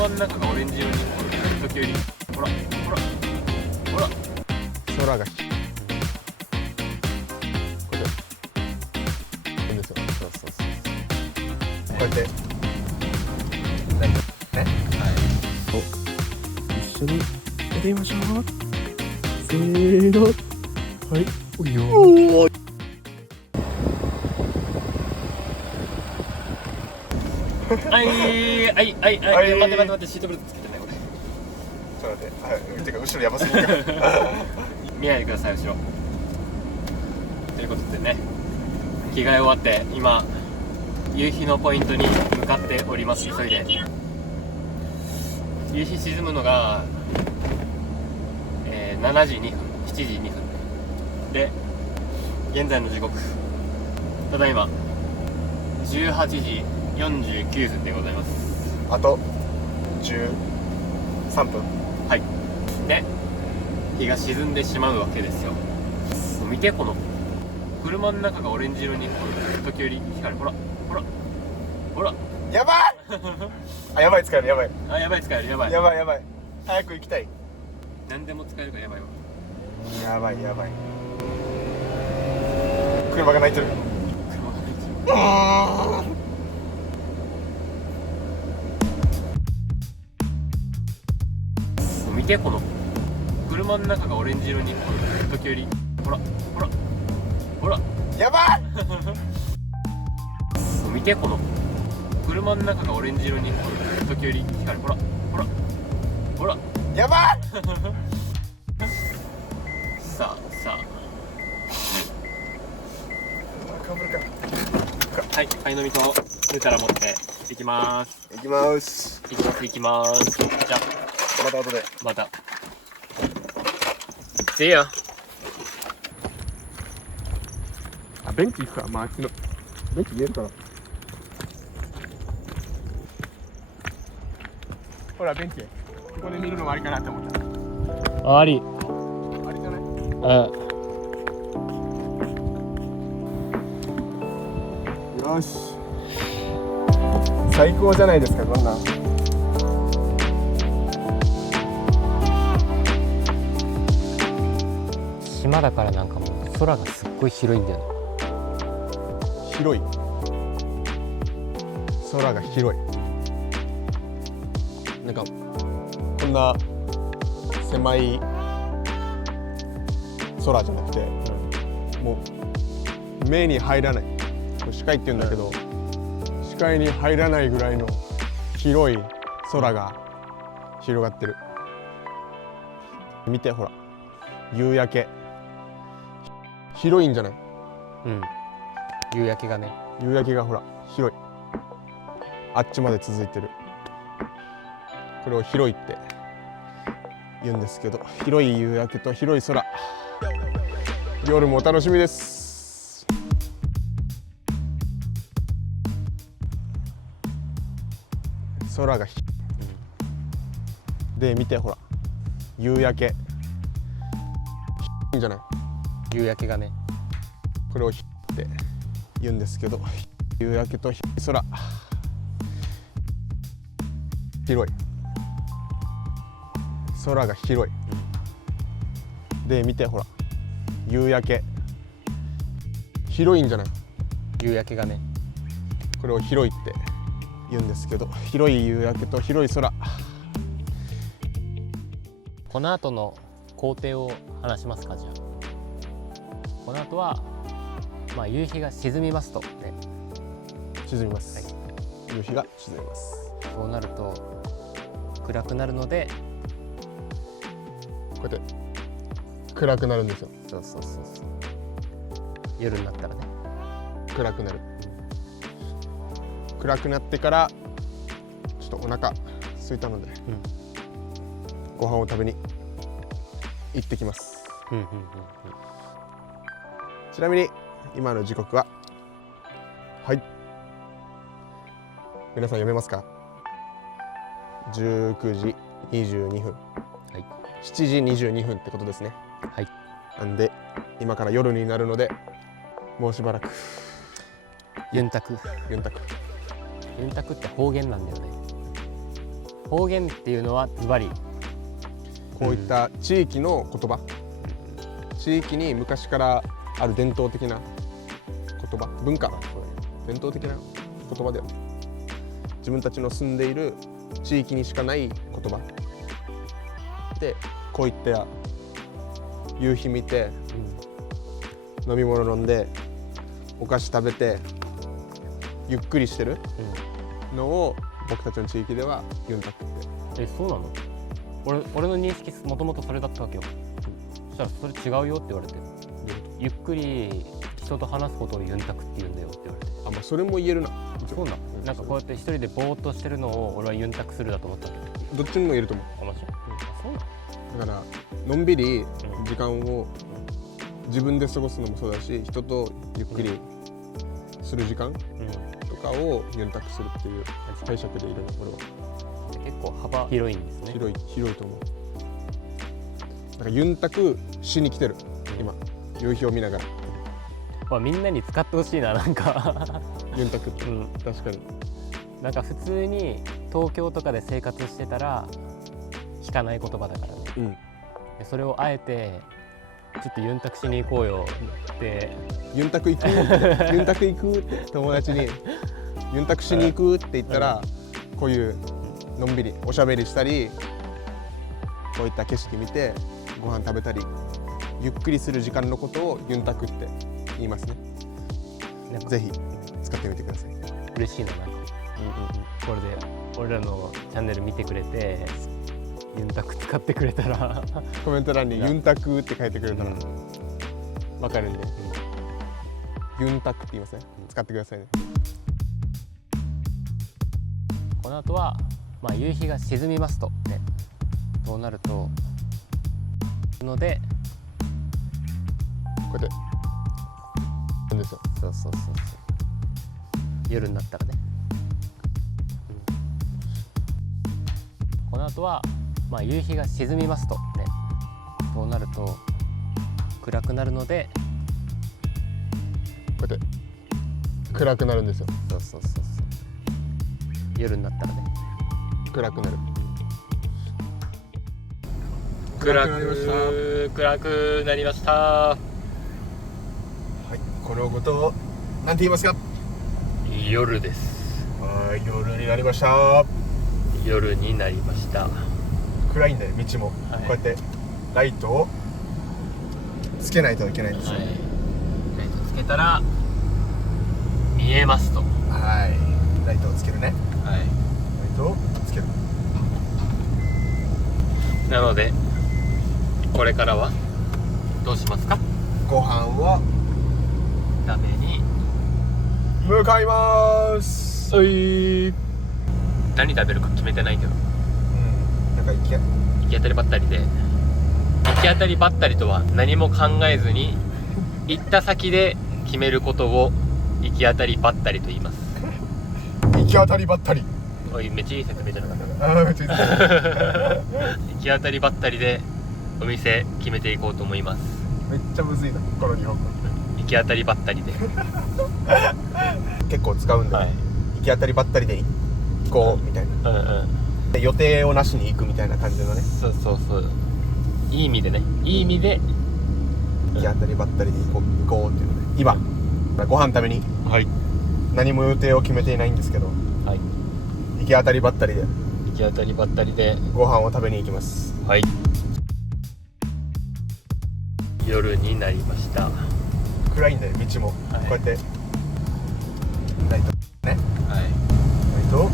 車の中がオレンジ色に時折、ほらほらほら空がこれでいいんですよ。そうそうそう、こうやってね、一緒にやってみましょう。せーの、はい、おいよー。はいはいはいはい、待ってシートベルトつけてない俺。ちょっと待って、はい、てか後ろやばすぎるか見ないでください後ろ。ということでね、着替え終わって今夕日のポイントに向かっております。急いで。夕日沈むのが、7時2分7時2分で、現在の時刻ただいま18時49分でございます。あと13分。はいで、日が沈んでしまうわけですよ。見て、この車の中がオレンジ色に時折光る。ほらほらほらやばいあ、やばい、使える、やばいあ、やばい、使える、やばいやばいやばい、早く行きたい。何でも使えるからやばいわ。やばいやばい、車が鳴いてる。車が入ってる。見て、この車の中がオレンジ色に時折、ほらほらほらやばい見て、この車の中がオレンジ色に時折光る。ほらほらほらやばいさあかぶるか。はい、パイの実とヌタラ持っていきます。行きますじゃあまた後で。また See ya。 あ、ベンチ行くか。まあ、あっちのベンチ見えるかな。ほらベンチ、ここで見るのもありかなって思った。ありあれじゃない？よし、最高じゃないですか、こんなん。島だからなんかもう空がすっごい広いんだよね。広い、空が広い。なんかこんな狭い空じゃなくて、もう目に入らない、これ視界って言うんだけど、視界に入らないぐらいの広い空が広がってる。見て、ほら、夕焼け。広いんじゃない？うん、夕焼けがね。夕焼けがほら広い、あっちまで続いてる。これを広いって言うんですけど、広い夕焼けと広い空、夜もお楽しみです。空がで、見て、ほら、夕焼け。いいんじゃない？夕焼けがね。これをって言うんですけど、夕焼けと空、広い、空が広い。で、見て、ほら、夕焼け。広いんじゃない？夕焼けがね。これを広いって言うんですけど、広い夕焼けと広い空。この後の工程を話しますか。じゃあこの後は、まあ、夕日が沈みますとね。沈みます、はい、夕日が沈みます。そうなると暗くなるので、こうやって暗くなるんですよ。そう夜になったらね、暗くなる。暗くなってからちょっとお腹空いたので、ご飯を食べに行ってきます。ちなみに今の時刻は、はい、皆さん読めますか？19時22分、はい、7時22分ってことですね。はい、なんで今から夜になるので、もうしばらくユンタク。ユンタク。ユンタクって方言なんだよね。方言っていうのはズバリこういった地域の言葉、地域に昔からある伝統的な言葉、文化、伝統的な言葉だよね。自分たちの住んでいる地域にしかない言葉で、こういった夕日見て、飲み物飲んで、お菓子食べてゆっくりしてるのを僕たちの地域ではユンタクって。そうなの？俺の認識もともとそれだったわけよ。そしたらそれ違うよって言われて、ゆっくり人と話すことをユンタクって言うんだよって言われて。あ、まあそれも言えるな。そうなん。なんかこうやって一人でぼーっとしてるのを俺はユンタクするだと思ったわけ。どっちにも言えると思う。あ、マジ？そうなの？だからのんびり時間を自分で過ごすのもそうだし、人とゆっくりする時間とかをユンタクするっていう解釈でいるの、俺は。結構幅広いんですね。広いと思う。だからユンタクしに来てる、今夕日を見ながら。まあみんなに使ってほしいな、なんかユンタクって、確かに。なんか普通に東京とかで生活してたら聞かない言葉だからね。でそれをあえてちょっとユンタクしに行こうよってユンタク行くユンタク行くって友達にユンタクしに行くって言ったら、こういうのんびりおしゃべりしたり、こういった景色見てご飯食べたりゆっくりする時間のことをユンタクって言いますね。ぜひ使ってみてください。嬉しいな、なんか、これで俺らのチャンネル見てくれてユンタク使ってくれたらコメント欄にユンタクって書いてくれたらわかるんで、ユンタクって言いますね。使ってくださいね。この後は、まあ、夕日が沈みますとね、そうなるとのでこうやってなんですよ。そう夜になったらね、この後は、まあ、夕日が沈みますとね、そうなると暗くなるのでこうやって暗くなるんですよ。そう夜になったらね、暗くなる。暗くなりました。はい、このことをなんて言いますか？夜です。はい、夜になりました。夜になりました。暗いんで道も、こうやってライトをつけないといけないんですよ。ライトつけたら見えますと。はい、ライトをつけるね。はい。ライトをつける。なのでこれからはどうしますか？ご飯は食べに向かいます。何食べるか決めてないんだよ。なんか行き当たりばったりで、行き当たりばったりとは何も考えずに行った先で決めることを行き当たりばったりと言います。行き当たりばったり。おい、めっちゃいい説明じゃなかった。ああ、めっちゃいい行き当たりばったりでお店決めていこうと思います。めっちゃむずいな、この日本語。行き当たりばったりで結構使うんで、ね、行き当たりばったりで行こうみたいな、で予定をなしに行くみたいな感じのね。そういい意味でね、いい意味で行き当たりばったりで行こうっていうので、今ご飯食べに、何も予定を決めていないんですけど、行き当たりばったりでご飯を食べに行きます。夜になりました。暗いんで道も、こうやってライトね、ライトを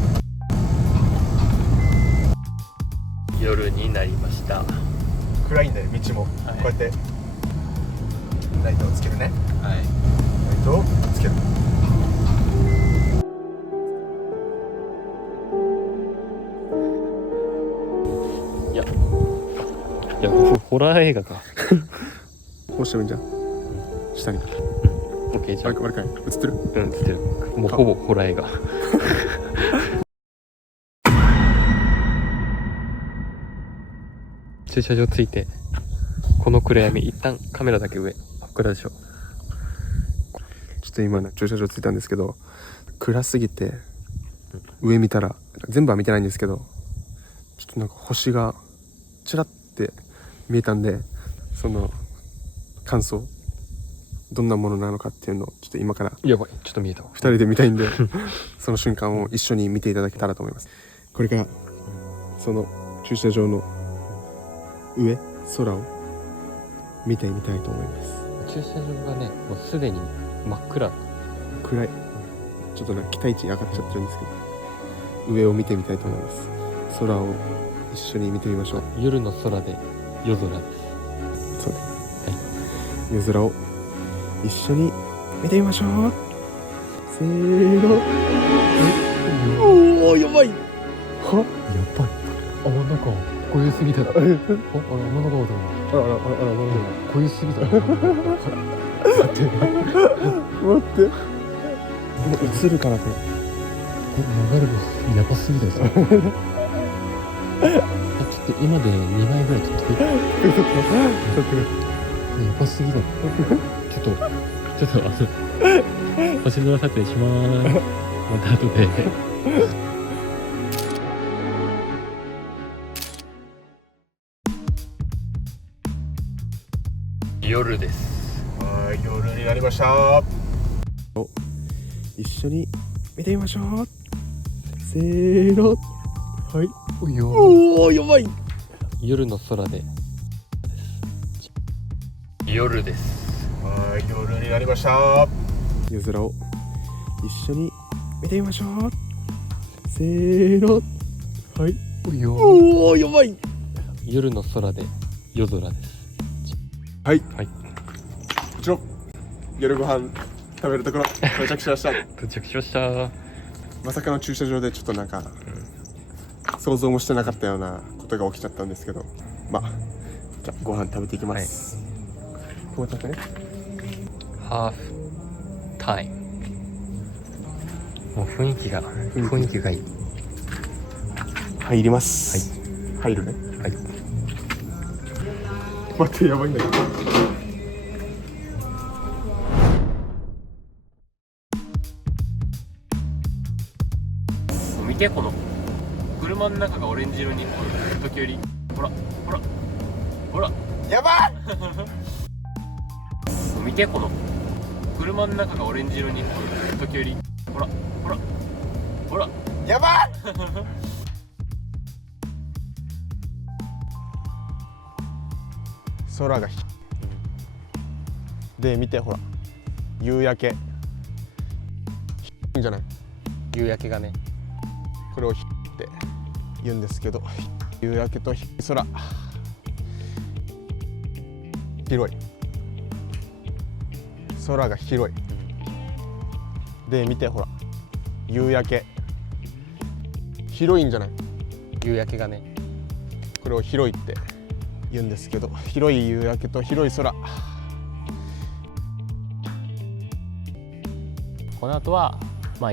夜になりました。暗いんで道も、こうやってライトをつけるね。ライトをつける。いやホラー映画か。こうしてもいいんじゃん。下に。オッケー、じゃあ。あれかい。映ってる？映ってる。もうほぼホラー映画。駐車場着いて、この暗闇、一旦カメラだけ上。暗でしょ。ちょっと今ね、駐車場着いたんですけど、暗すぎて、上見たら、全部は見てないんですけど、ちょっとなんか星がちらって見えたんで、その感想どんなものなのかっていうのをちょっと今からやばい、ちょっと見えたわ。2人で見たいんでその瞬間を一緒に見ていただけたらと思います。これからその駐車場の上、空を見てみたいと思います。駐車場がね、もうすでに真っ暗。暗い。ちょっと期待値上がっちゃってるんですけど、上を見てみたいと思います。空を一緒に見てみましょう。夜の空で夜空です。そうね、夜空を一緒に見てみましょう。せーの。おお、やばい。やばい。天の川濃ゆすぎた。あれ天の川だ。あら、濃ゆすぎた。待って。映るかなこれ。流れもやばすぎだよ。ちょっと今で2枚ぐらい撮ってくれ。やばすぎだ。ちょっと星空撮影しまーす。また後で。夜です。はい、夜になりました。一緒に見てみましょう。せーの。はい。おお、やばい。夜の空で夜です。はい、夜になりました。夜空を一緒に見てみましょう。せーの。はい。おお、やばい。夜の空で夜空です。はい。はい。もちろん夜ご飯食べるところ到着しました。到着しました。まさかの駐車場でちょっと想像もしてなかったようなことが起きちゃったんですけど、まあじゃあご飯食べていきます。到着ね。ハーフタイム。もう雰囲気がいい。入ります。はい。入るね。はい。待って、やばいんだけど。見て、この車の中がオレンジ色に時折、ほらやばい。見て、この車の中がオレンジ色に時折、ほらやばい。空がで見て、ほら夕焼け。いいんじゃない？夕焼けがね。これをって言うんですけど、夕焼けと空広い。空が広い。で見て、ほら夕焼け。広いんじゃない？夕焼けがね。これを広いって言うんですけど、広い夕焼けと広い空。この後は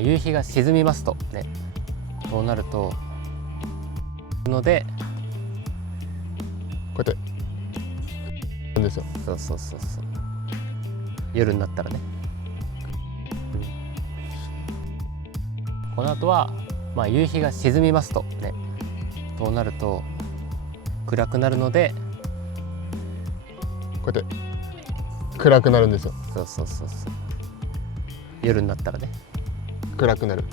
夕日が沈みますとね。そうなるとのでこうやってなんですよ。そう夜になったらね。この後は夕日が沈みますとね。そうなると暗くなるのでこうやって暗くなるんですよ。そう夜になったらね。暗くなる。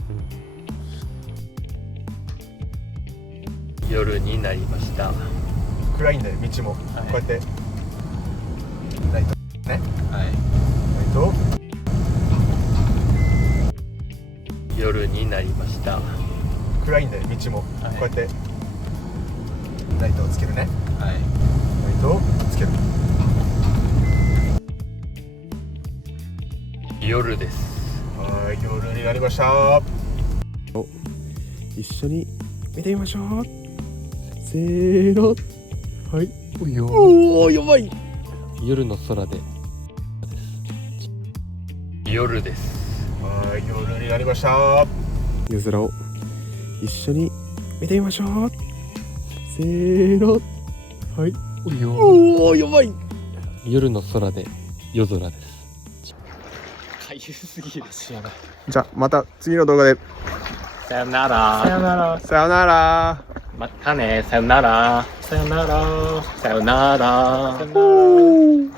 夜になりました。暗いんだよ、道も。こうやってライトね。はい。ライト。夜になりました。暗いんだよ、道も。こうやってライトをつけるね。はい。ライトをつける。夜です。はい、夜になりました。一緒に見てみましょう。せーの。はい。おお、やばい。夜の空で夜です。はい、夜になりました。夜空を一緒に見てみましょう。せーの。はい。おお、やばい。夜の空で夜空です。かゆすぎる。じゃあまた次の動画で。さよなら。さよなら。またね、さよなら。さよなら。さよなら。